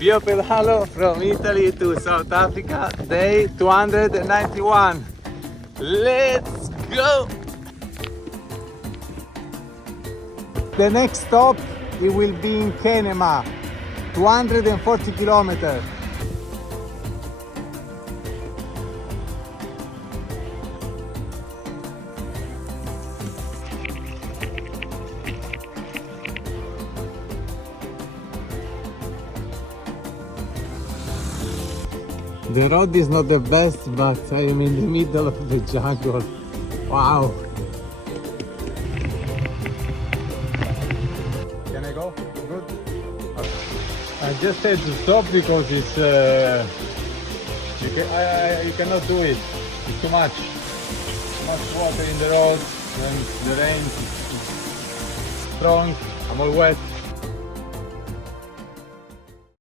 Bio Pedalo from Italy to South Africa, day 291. Let's go! The next stop, it will be in Kenema, 240 kilometers. The road is not the best, but I am in the middle of the jungle. Wow! Can I go? Good? Okay. I just had to stop because it's you cannot do it. It's too much. Too much water in the road, and the rain is strong. I'm all wet.